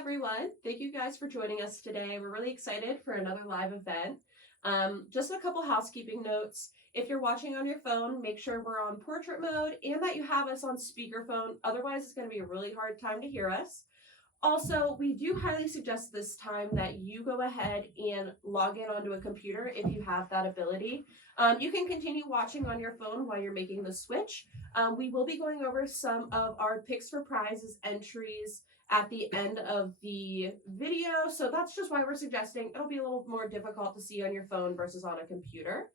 everyone. Thank you guys for joining us today. We're really excited for another live event. Just a couple housekeeping notes. If you're watching on your phone, make sure we're on portrait mode and that you have us on speakerphone. Otherwise, it's going to be a really hard time to hear us. Also, we do highly suggest this time that you go ahead and log in onto a computer if you have that ability. You can continue watching on your phone while you're making the switch. We will be going over some of our Pics for Prizes entries at the end of the video, so that's just why we're suggesting it'll be a little more difficult to see on your phone versus on a computer.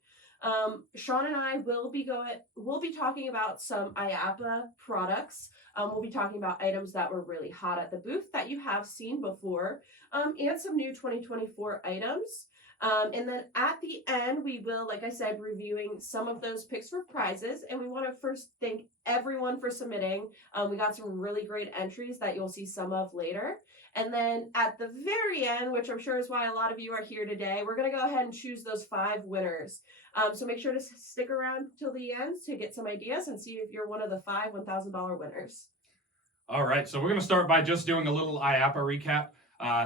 Sean and I will be talking about some IAPPA products. We'll be talking about items that were really hot at the booth that you have seen before, and some new 2024 items. And then at the end, we will, like I said, reviewing some of those Pics for Prizes. And we want to first thank everyone for submitting. We got some really great entries that you'll see some of later. And then at the very end, which I'm sure is why a lot of you are here today, we're going to go ahead and choose those 5 winners. So make sure to stick around till the end to get some ideas and see if you're one of the 5 $1,000 winners. All right, so we're going to start by just doing a little IAPPA recap.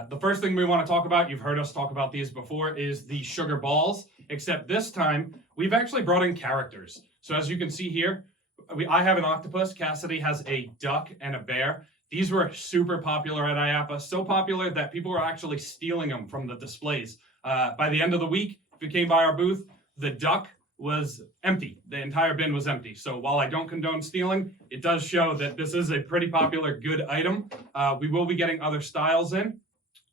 The first thing we want to talk about, you've heard us talk about these before, is the sugar balls, except this time we've actually brought in characters. So as you can see here, I have an octopus, Kassidy has a duck and a bear. These were super popular at IAPPA, so popular that people were actually stealing them from the displays. By the end of the week, if you came by our booth, the duck was empty. The entire bin was empty. So while I don't condone stealing, it does show that this is a pretty popular, good item. We will be getting other styles in.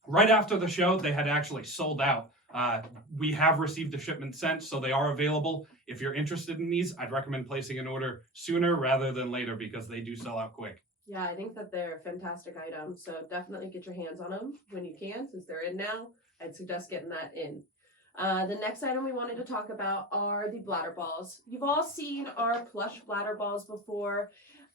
Right after the show, they had actually sold out. We have received the shipment sent, so they are available. If you're interested in these, I'd recommend placing an order sooner rather than later because they do sell out quick. Yeah, I think that they're fantastic items, so definitely get your hands on them when you can. Since they're in now, I'd suggest getting that in. The next item we wanted to talk about are the bladder balls. You've all seen our plush bladder balls before.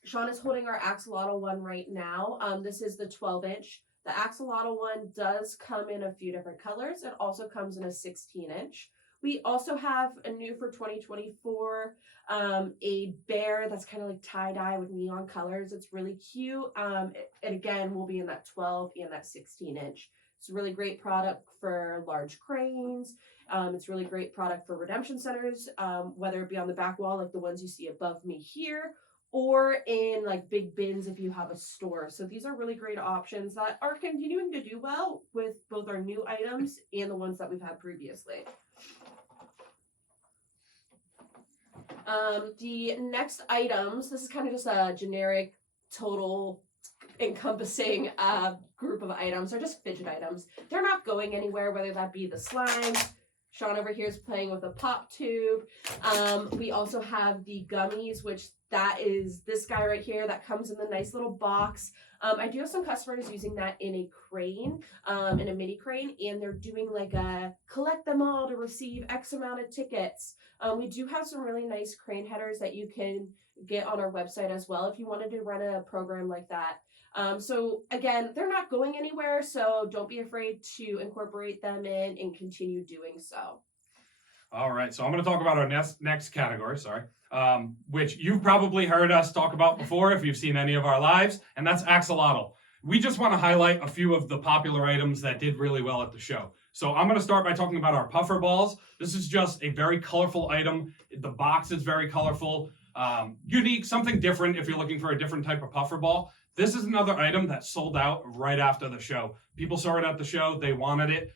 Sean is holding our axolotl one right now. This is the 12-inch. The axolotl one does come in a few different colors. It also comes in a 16-inch. We also have a new for 2024, a bear that's kind of like tie-dye with neon colors. It's really cute. And again, will be in that 12 and that 16-inch. It's a really great product for large cranes. It's a really great product for redemption centers, whether it be on the back wall, like the ones you see above me here, or in like big bins if you have a store. So these are really great options that are continuing to do well with both our new items and the ones that we've had previously. The next items, this is kind of just a generic total encompassing group of items, are just fidget items. They're not going anywhere, whether that be the slimes. Sean over here is playing with a pop tube. We also have the gummies, which that is this guy right here that comes in the nice little box. I do have some customers using that in a crane, in a mini crane, and they're doing like a collect them all to receive X amount of tickets. We do have some really nice crane headers that you can get on our website as well if you wanted to run a program like that. So again, they're not going anywhere, so don't be afraid to incorporate them in and continue doing so. All right, so I'm going to talk about our next category, which you've probably heard us talk about before if you've seen any of our lives, and that's axolotl. We just want to highlight a few of the popular items that did really well at the show. So I'm going to start by talking about our puffer balls. This is just a very colorful item. The box is very colorful, unique, something different if you're looking for a different type of puffer ball. This is another item that sold out right after the show. People saw it at the show. They wanted it.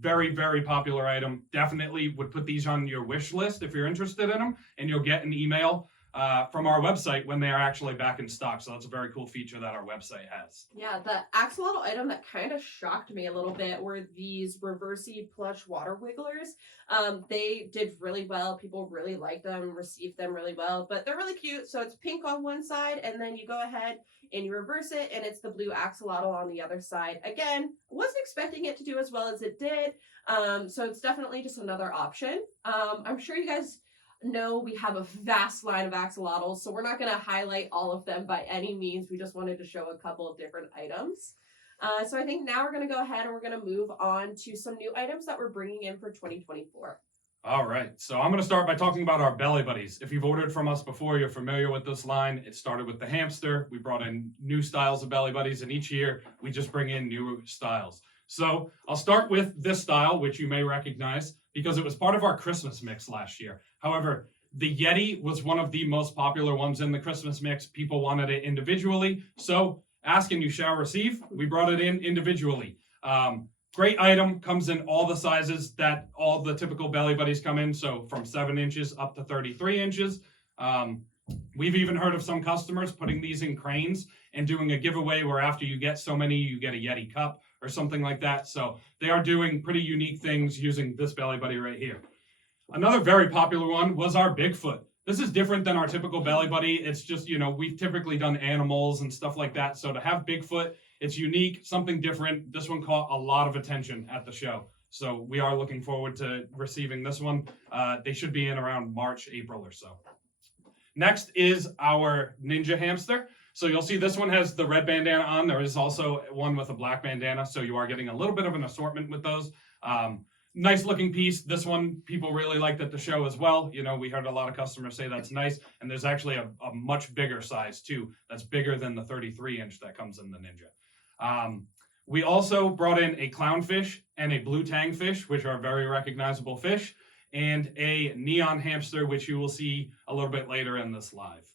Very, very popular item. Definitely would put these on your wish list if you're interested in them, and you'll get an email from our website when they are actually back in stock. So that's a very cool feature that our website has. Yeah, the axolotl item that kind of shocked me a little bit were these reversey plush water wigglers. They did really well. People really liked them, received them really well, but they're really cute. So it's pink on one side, and then you go ahead and you reverse it, and it's the blue axolotl on the other side. Again, wasn't expecting it to do as well as it did. So it's definitely just another option. I'm sure you guys know we have a vast line of axolotls, so we're not going to highlight all of them by any means. We just wanted to show a couple of different items. So I think now we're going to go ahead and we're going to move on to some new items that we're bringing in for 2024. All right, so I'm going to start by talking about our Belly Buddies. If you've ordered from us before, you're familiar with this line. It started with the hamster. We brought in new styles of Belly Buddies, and each year we just bring in new styles. So I'll start with this style, which you may recognize because it was part of our Christmas mix last year. However, the Yeti was one of the most popular ones in the Christmas mix. People wanted it individually, so ask and you shall receive. We brought it in individually. Great item, comes in all the sizes that all the typical Belly Buddies come in, so from 7 inches up to 33 inches. We've even heard of some customers putting these in cranes and doing a giveaway where after you get so many, you get a Yeti cup or something like that. So they are doing pretty unique things using this Belly Buddy right here. Another very popular one was our Bigfoot. This is different than our typical Belly Buddy. It's just, we've typically done animals and stuff like that. So to have Bigfoot, it's unique, something different. This one caught a lot of attention at the show. So we are looking forward to receiving this one. They should be in around March, April or so. Next is our Ninja Hamster. So you'll see this one has the red bandana on. There is also one with a black bandana. So you are getting a little bit of an assortment with those. Nice looking piece. This one people really liked at the show as well. We heard a lot of customers say that's nice. And there's actually a much bigger size too. That's bigger than the 33-inch that comes in the Ninja. We also brought in a clownfish and a blue tang fish, which are very recognizable fish, and a neon hamster, which you will see a little bit later in this live.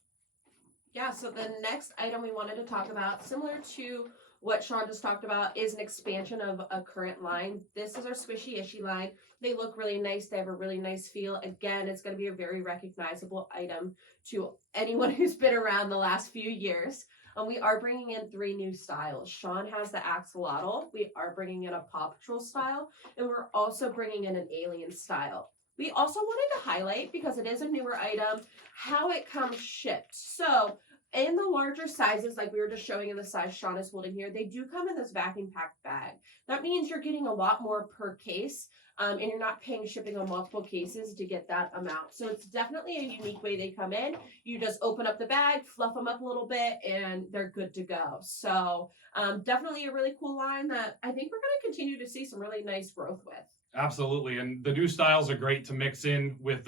Yeah, so the next item we wanted to talk about, similar to what Sean just talked about, is an expansion of a current line. This is our Squishy Ishy line. They look really nice. They have a really nice feel. Again, it's going to be a very recognizable item to anyone who's been around the last few years. We are bringing in 3 new styles. Sean has the axolotl. We are bringing in a Paw Patrol style. And we're also bringing in an alien style. We also wanted to highlight, because it is a newer item, how it comes shipped. So in the larger sizes, like we were just showing in the size Sean is holding here, they do come in this vacuum packed bag. That means you're getting a lot more per case, and you're not paying shipping on multiple cases to get that amount. So it's definitely a unique way they come in. You just open up the bag, fluff them up a little bit, and they're good to go. So definitely a really cool line that I think we're going to continue to see some really nice growth with. Absolutely, and the new styles are great to mix in with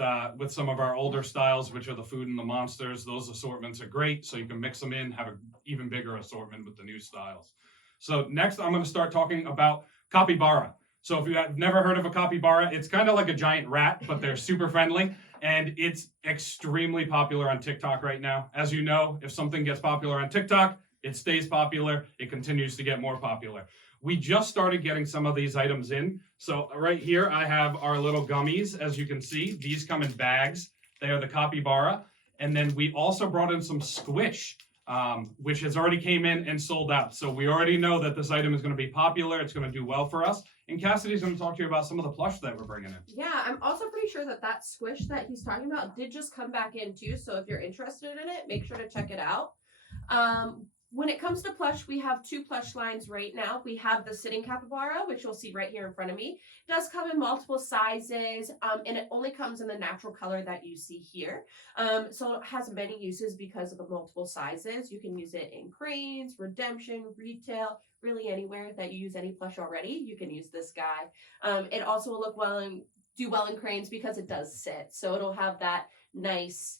some of our older styles, which are the food and the monsters. Those assortments are great, so you can mix them in, have an even bigger assortment with the new styles. So next, I'm going to start talking about capybara. So if you have never heard of a capybara, it's kind of like a giant rat, but they're super friendly, and it's extremely popular on TikTok right now. As you know, if something gets popular on TikTok, it stays popular, it continues to get more popular. We just started getting some of these items in. So right here, I have our little gummies. As you can see, these come in bags. They are the capybara. And then we also brought in some squish, which has already came in and sold out. So we already know that this item is going to be popular. It's going to do well for us. And Kassidy's going to talk to you about some of the plush that we're bringing in. Yeah, I'm also pretty sure that squish that he's talking about did just come back in too. So if you're interested in it, make sure to check it out. When it comes to plush, we have 2 plush lines right now. We have the sitting capybara, which you'll see right here in front of me. It does come in multiple sizes, and it only comes in the natural color that you see here. So it has many uses because of the multiple sizes. You can use it in cranes, redemption, retail, really anywhere that you use any plush already. You can use this guy. It also will do well in cranes because it does sit. So it'll have that nice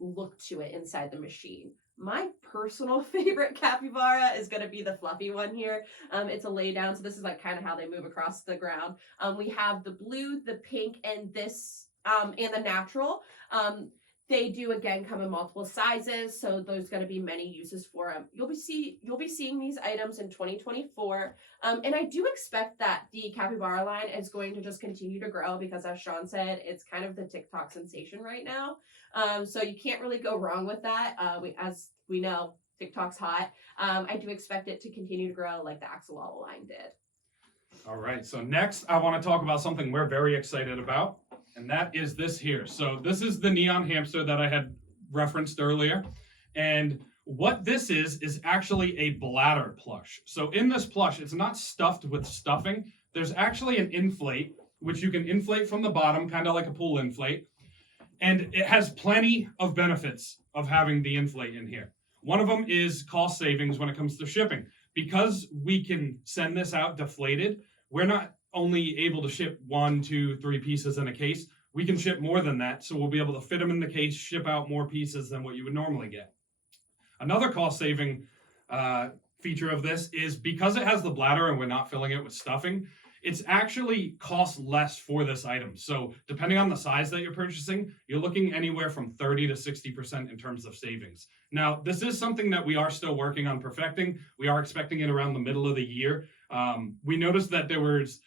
look to it inside the machine. My personal favorite capybara is going to be the fluffy one here. It's a lay down, so this is like kind of how they move across the ground. We have the blue, the pink, and this, and the natural. They do again come in multiple sizes, so there's going to be many uses for them. You'll be seeing these items in 2024, and I do expect that the capybara line is going to just continue to grow because, as Sean said, it's kind of the TikTok sensation right now. So you can't really go wrong with that. As we know, TikTok's hot. I do expect it to continue to grow like the axolotl line did. All right, so next I want to talk about something we're very excited about, and that is this here. So this is the neon hamster that I had referenced earlier, and what this is actually a bladder plush. So in this plush, it's not stuffed with stuffing. There's actually an inflate, which you can inflate from the bottom, kind of like a pool inflate, and it has plenty of benefits of having the inflate in here. One of them is cost savings when it comes to shipping. Because we can send this out deflated, we're not only able to ship 1, 2, 3 pieces in a case. we can ship more than that, so we'll be able to fit them in the case, ship out more pieces than what you would normally get. Another cost-saving feature of this is because it has the bladder and we're not filling it with stuffing, it's actually costs less for this item. So depending on the size that you're purchasing, you're looking anywhere from 30 to 60% in terms of savings. Now, this is something that we are still working on perfecting. We are expecting it around the middle of the year. We noticed that there was,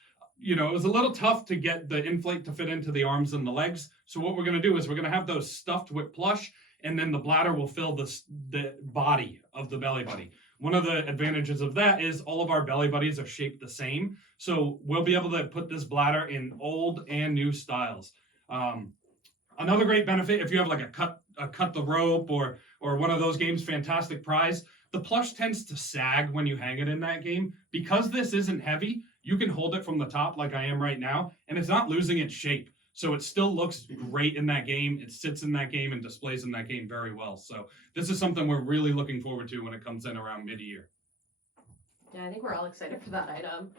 it was a little tough to get the inflate to fit into the arms and the legs. So what we're going to do is we're going to have those stuffed with plush, and then the bladder will fill the body of the belly buddy. One of the advantages of that is all of our belly buddies are shaped the same. So we'll be able to put this bladder in old and new styles. Another great benefit, if you have like a cut the rope or one of those games, fantastic prize, the plush tends to sag when you hang it in that game. Because this isn't heavy, you can hold it from the top like I am right now, and it's not losing its shape. So it still looks great in that game. It sits in that game and displays in that game very well. So this is something we're really looking forward to when it comes in around mid-year. Yeah, I think we're all excited for that item.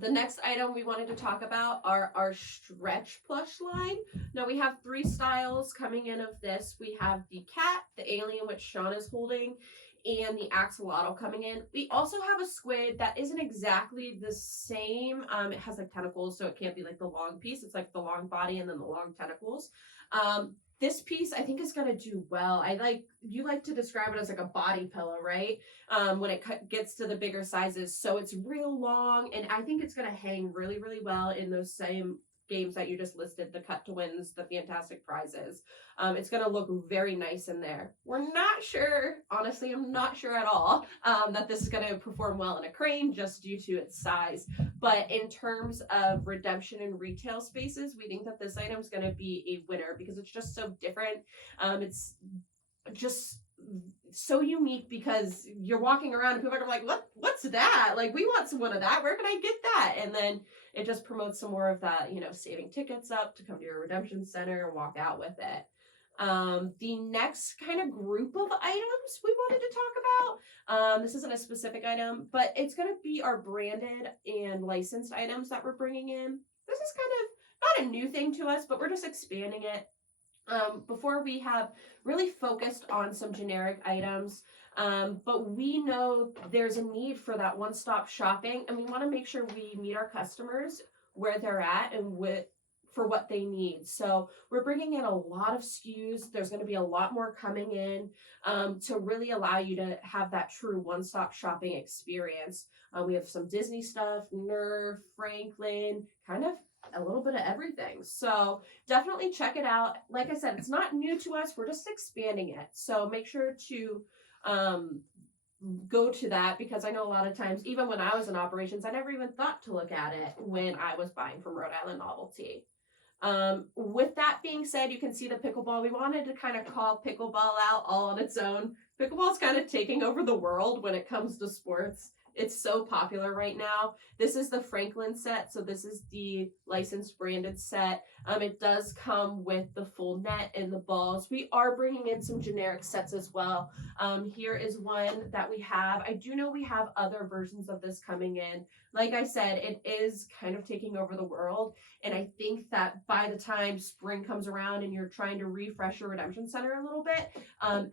The next item we wanted to talk about are our stretch plush line. Now we have 3 styles coming in of this. We have the cat, the alien, which Sean is holding, and the axolotl coming in. We also have a squid that isn't exactly the same. It has like tentacles, so it can't be like the long piece. It's like the long body and then the long tentacles. This piece I think is going to do well. You like to describe it as like a body pillow, right? When it gets to the bigger sizes. So it's real long, and I think it's going to hang really, really well in those same games that you just listed, the cut to wins, the fantastic prizes. It's going to look very nice in there. We're not sure, honestly, I'm not sure at all that this is going to perform well in a crane just due to its size. But in terms of redemption in retail spaces, we think that this item is going to be a winner because it's just so different. It's just so unique because you're walking around and people are like, what's that? Like, we want some of that. Where can I get that? And then it just promotes some more of that, saving tickets up to come to your redemption center and walk out with it. The next kind of group of items we wanted to talk about, this isn't a specific item, but it's going to be our branded and licensed items that we're bringing in. This is kind of not a new thing to us, but we're just expanding it. Before we have really focused on some generic items, but we know there's a need for that one-stop shopping, and we want to make sure we meet our customers where they're at and for what they need. So we're bringing in a lot of SKUs. There's going to be a lot more coming in to really allow you to have that true one-stop shopping experience. We have some Disney stuff, Nerf, Franklin, kind of a little bit of everything. So definitely check it out. Like I said, it's not new to us. We're just expanding it. So make sure to go to that, because I know a lot of times, even when I was in operations, I never even thought to look at it when I was buying from Rhode Island Novelty. With that being said, you can see the pickleball. We wanted to kind of call pickleball out all on its own. Pickleball's kind of taking over the world when it comes to sports. It's so popular right now. This is the Franklin set, so this is the licensed branded set. It does come with the full net and the balls. We are bringing in some generic sets as well. Here is one that we have. I do know we have other versions of this coming in. Like I said, it is kind of taking over the world, and I think that by the time spring comes around and you're trying to refresh your redemption center a little bit,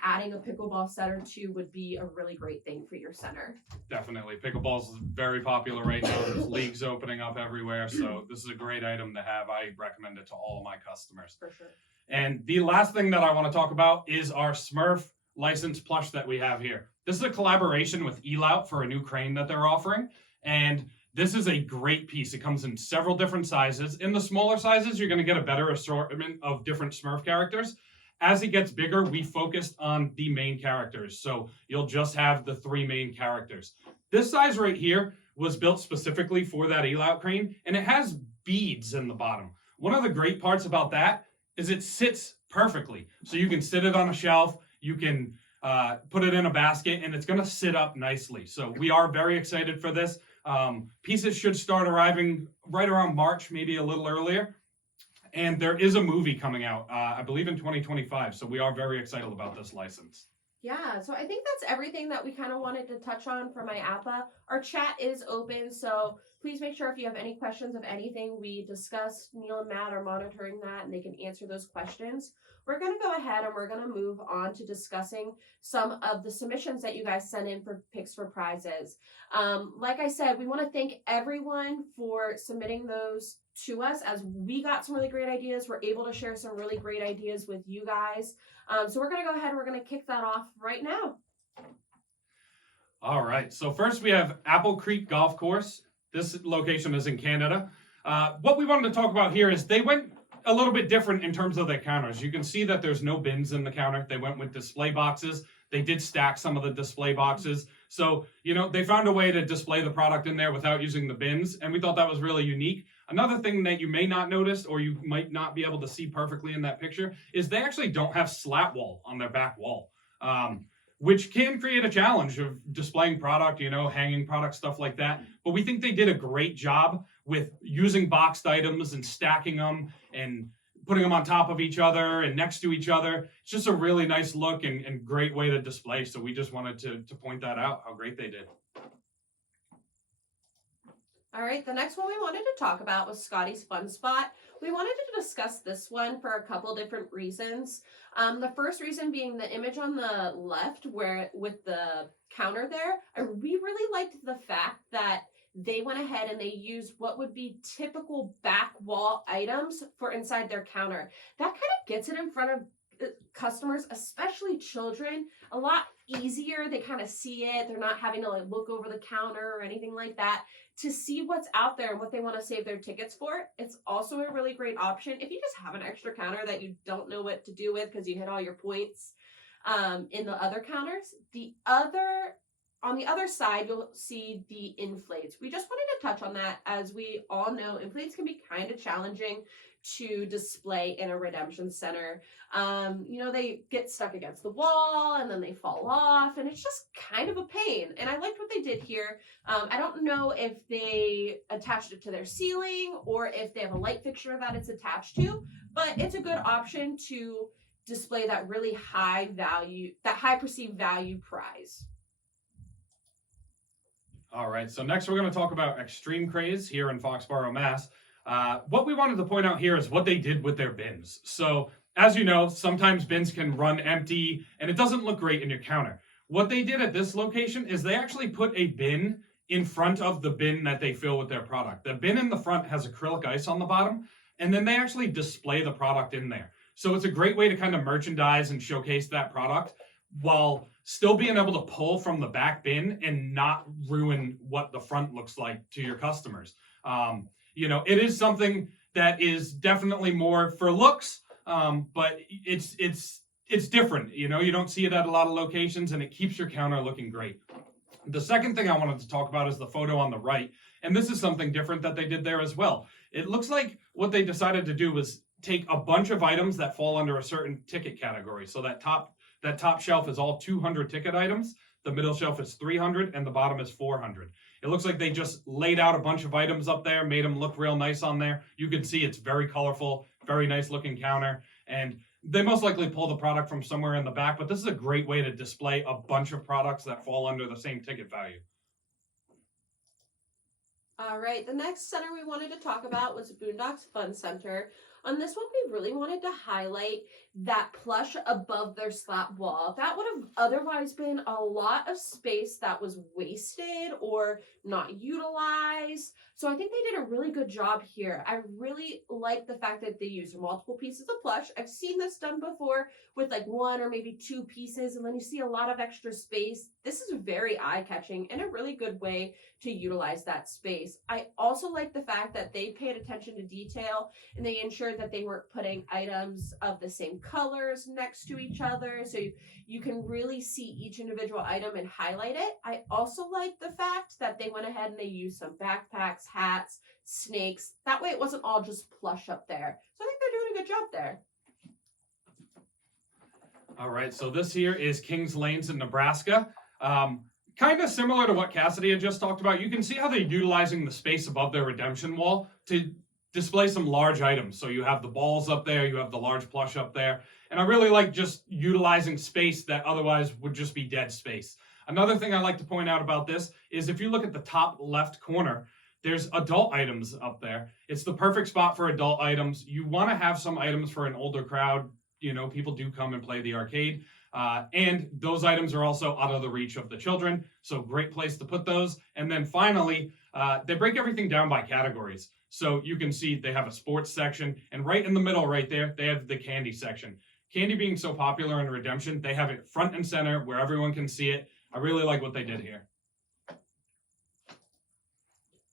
adding a pickleball set or two would be a really great thing for your center. Definitely. Pickleball's very popular right now. There's leagues opening up everywhere, so this is a great item to have. I recommend it to all of my customers. For sure. And the last thing that I want to talk about is our Smurf licensed plush that we have here. This is a collaboration with Elout for a new crane that they're offering, and this is a great piece. It comes in several different sizes. In the smaller sizes, you're going to get a better assortment of different Smurf characters. As it gets bigger, we focused on the main characters, so you'll just have the 3 main characters. This size right here was built specifically for that Elout crane, and it has beads in the bottom. One of the great parts about that is it sits perfectly. So you can sit it on a shelf, you can put it in a basket, and it's going to sit up nicely. So we are very excited for this. Pieces should start arriving right around March, maybe a little earlier. And there is a movie coming out, I believe in 2025. So we are very excited about this license. Yeah, so I think that's everything that we kind of wanted to touch on from IAPPA. Our chat is open, so Please make sure if you have any questions of anything we discussed, Neil and Matt are monitoring that and they can answer those questions. We're going to go ahead and we're going to move on to discussing some of the submissions that you guys sent in for Pics for Prizes. Like I said, we want to thank everyone for submitting those to us, as we got some really great ideas. We're able to share some really great ideas with you guys. So we're going to go ahead and we're going to kick that off right now. All right, so first we have Apple Creek Golf Course. This location is in Canada. What we wanted to talk about here is they went a little bit different in terms of their counters. You can see that there's no bins in the counter. They went with display boxes. They did stack some of the display boxes. So, you know, they found a way to display the product in there without using the bins, and we thought that was really unique. Another thing that you may not notice, or you might not be able to see perfectly in that picture, is they actually don't have slat wall on their back wall. Which can create a challenge of displaying product, you know, hanging product, stuff like that. But we think they did a great job with using boxed items and stacking them and putting them on top of each other and next to each other. It's just a really nice look and great way to display. So we just wanted to point that out, how great they did. All right, the next one we wanted to talk about was Scotty's Fun Spot. We wanted to discuss this one for a couple different reasons. The first reason being the image on the left where with the counter there. We really liked the fact that they went ahead and they used what would be typical back wall items for inside their counter. That kind of gets it in front of customers, especially children, a lot easier. They kind of see it. They're not having to like look over the counter or anything like that to see what's out there and what they want to save their tickets for. It's also a really great option if you just have an extra counter that you don't know what to do with because you hit all your points in the other counters. On the other side, you'll see the inflates. We just wanted to touch on that. As we all know, inflates can be kind of challenging to display in a redemption center. You know, they get stuck against the wall and then they fall off, and it's just kind of a pain. And I liked what they did here. I don't know if they attached it to their ceiling or if they have a light fixture that it's attached to, but it's a good option to display that really high value, that high perceived value prize. All right, so next we're going to talk about Extreme Craze here in Foxborough, Mass. What we wanted to point out here is what they did with their bins. So, as you know, sometimes bins can run empty and it doesn't look great in your counter. What they did at this location is they actually put a bin in front of the bin that they fill with their product. The bin in the front has acrylic ice on the bottom, and then they actually display the product in there. So it's a great way to kind of merchandise and showcase that product while still being able to pull from the back bin and not ruin what the front looks like to your customers. You know, it is something that is definitely more for looks, but it's different. You know, you don't see it at a lot of locations, and it keeps your counter looking great. The second thing I wanted to talk about is the photo on the right, and this is something different that they did there as well. It looks like what they decided to do was take a bunch of items that fall under a certain ticket category. So that top shelf is all 200 ticket items, the middle shelf is 300, and the bottom is 400. It looks like they just laid out a bunch of items up there, made them look real nice on there. You can see it's very colorful, very nice looking counter, and they most likely pull the product from somewhere in the back, but this is a great way to display a bunch of products that fall under the same ticket value. All right, the next center we wanted to talk about was Boondocks Fun Center. On this one, we really wanted to highlight that plush above their slat wall. That would have otherwise been a lot of space that was wasted or not utilized. So I think they did a really good job here. I really like the fact that they used multiple pieces of plush. I've seen this done before with like one or maybe two pieces, and then you see a lot of extra space. This is very eye-catching and a really good way to utilize that space. I also like the fact that they paid attention to detail and they ensured that they weren't putting items of the same colors next to each other, so you can really see each individual item and highlight it. I also like the fact that they went ahead and they used some backpacks, hats, snakes. That way it wasn't all just plush up there. So I think they're doing a good job there. All right, so this here is Kings Lanes in Nebraska. Kind of similar to what Kassidy had just talked about. You can see how they're utilizing the space above their redemption wall to display some large items. So you have the balls up there, you have the large plush up there. And I really like just utilizing space that otherwise would just be dead space. Another thing I like to point out about this is if you look at the top left corner, There's adult items up there. It's the perfect spot for adult items. You want to have some items for an older crowd. You know, people do come and play the arcade. And those items are also out of the reach of the children. So great place to put those. And then finally, they break everything down by categories. So you can see they have a sports section, and right in the middle right there, they have the candy section. Candy being so popular in Redemption, they have it front and center where everyone can see it. I really like what they did here.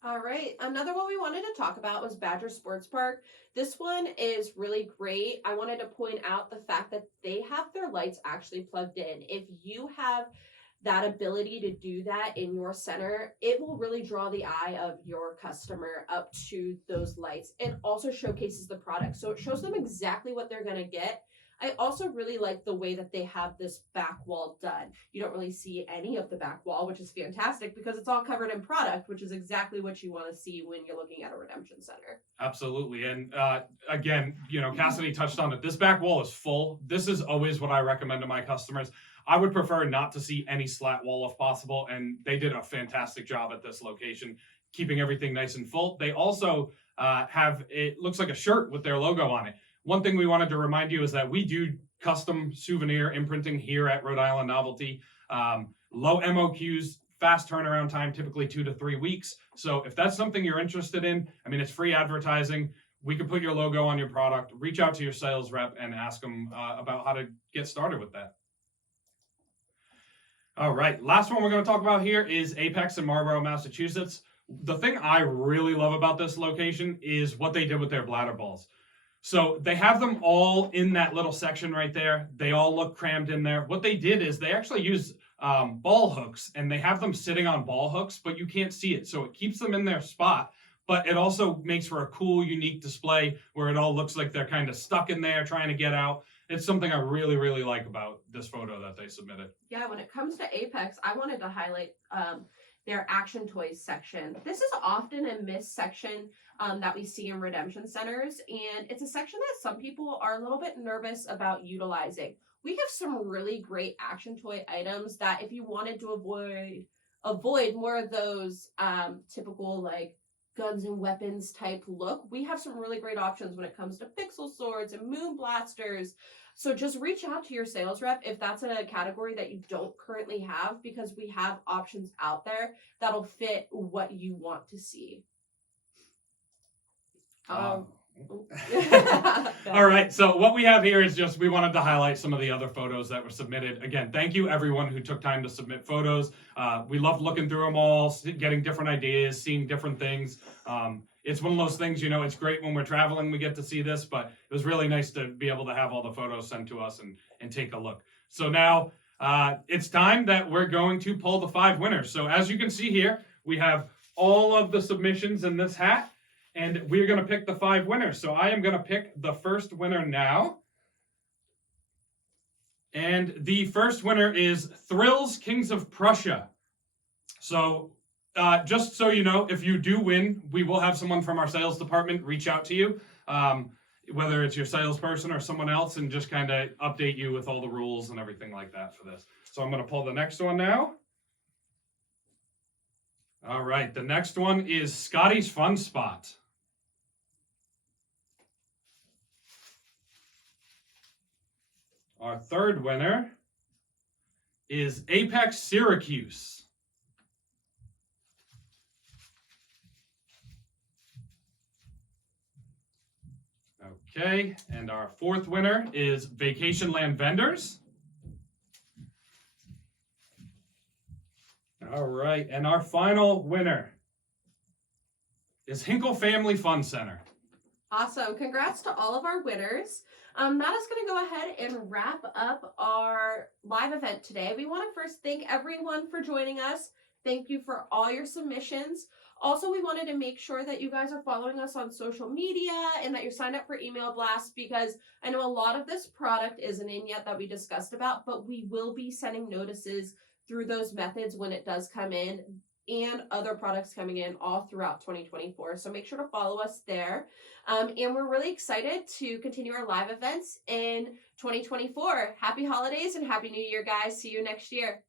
All right, another one we wanted to talk about was Badger Sports Park. This one is really great. I wanted to point out the fact that they have their lights actually plugged in. If you have that ability to do that in your center, it will really draw the eye of your customer up to those lights. It also showcases the product, so it shows them exactly what they're going to get. I also really like the way that they have this back wall done. You don't really see any of the back wall, which is fantastic because it's all covered in product, which is exactly what you want to see when you're looking at a redemption center. Absolutely. And again, you know, Kassidy touched on it. This back wall is full. This is always what I recommend to my customers. I would prefer not to see any slat wall if possible, and they did a fantastic job at this location, keeping everything nice and full. They also have, it looks like a shirt with their logo on it. One thing we wanted to remind you is that we do custom souvenir imprinting here at Rhode Island Novelty. Low MOQs, fast turnaround time, typically 2 to 3 weeks. So if that's something you're interested in, I mean, it's free advertising. We can put your logo on your product. Reach out to your sales rep and ask them about how to get started with that. All right, last one we're going to talk about here is Apex in Marlborough, Massachusetts. The thing I really love about this location is what they did with their bladder balls. So they have them all in that little section right there. They all look crammed in there. What they did is they actually use ball hooks, and they have them sitting on ball hooks, but you can't see it. So it keeps them in their spot, but it also makes for a cool, unique display where it all looks like they're kind of stuck in there trying to get out. It's something I really, really like about this photo that they submitted. Yeah, when it comes to Apex, I wanted to highlight their action toys section. This is often a missed section that we see in redemption centers, and it's a section that some people are a little bit nervous about utilizing. We have some really great action toy items that if you wanted to avoid more of those typical like guns and weapons type look, we have some really great options when it comes to pixel swords and moon blasters. So just reach out to your sales rep if that's a category that you don't currently have, because we have options out there that'll fit what you want to see. All right, so what we have here is just, we wanted to highlight some of the other photos that were submitted. Again, thank you everyone who took time to submit photos. We loved looking through them all, getting different ideas, seeing different things. It's one of those things, you know, it's great when we're traveling, we get to see this, but it was really nice to be able to have all the photos sent to us and take a look. So now it's time that we're going to pull the 5 winners. So as you can see here, we have all of the submissions in this hat, and we're going to pick the 5 winners. So I am going to pick the first winner now. And the first winner is Thrills Kings of Prussia. So just so you know, if you do win, we will have someone from our sales department reach out to you, whether it's your salesperson or someone else, and just kind of update you with all the rules and everything like that for this. So I'm going to pull the next one now. All right, the next one is Scotty's Fun Spot. Our third winner is Apex Syracuse. Okay, and our fourth winner is Vacation Land Vendors. All right, and our final winner is Hinkle Family Fun Center. Awesome. Congrats to all of our winners. That is going to go ahead and wrap up our live event today. We want to first thank everyone for joining us. Thank you for all your submissions. Also, we wanted to make sure that you guys are following us on social media and that you're signed up for email blasts, because I know a lot of this product isn't in yet that we discussed about, but we will be sending notices through those methods when it does come in, and other products coming in all throughout 2024. So make sure to follow us there. And we're really excited to continue our live events in 2024. Happy holidays and Happy New Year, guys. See you next year.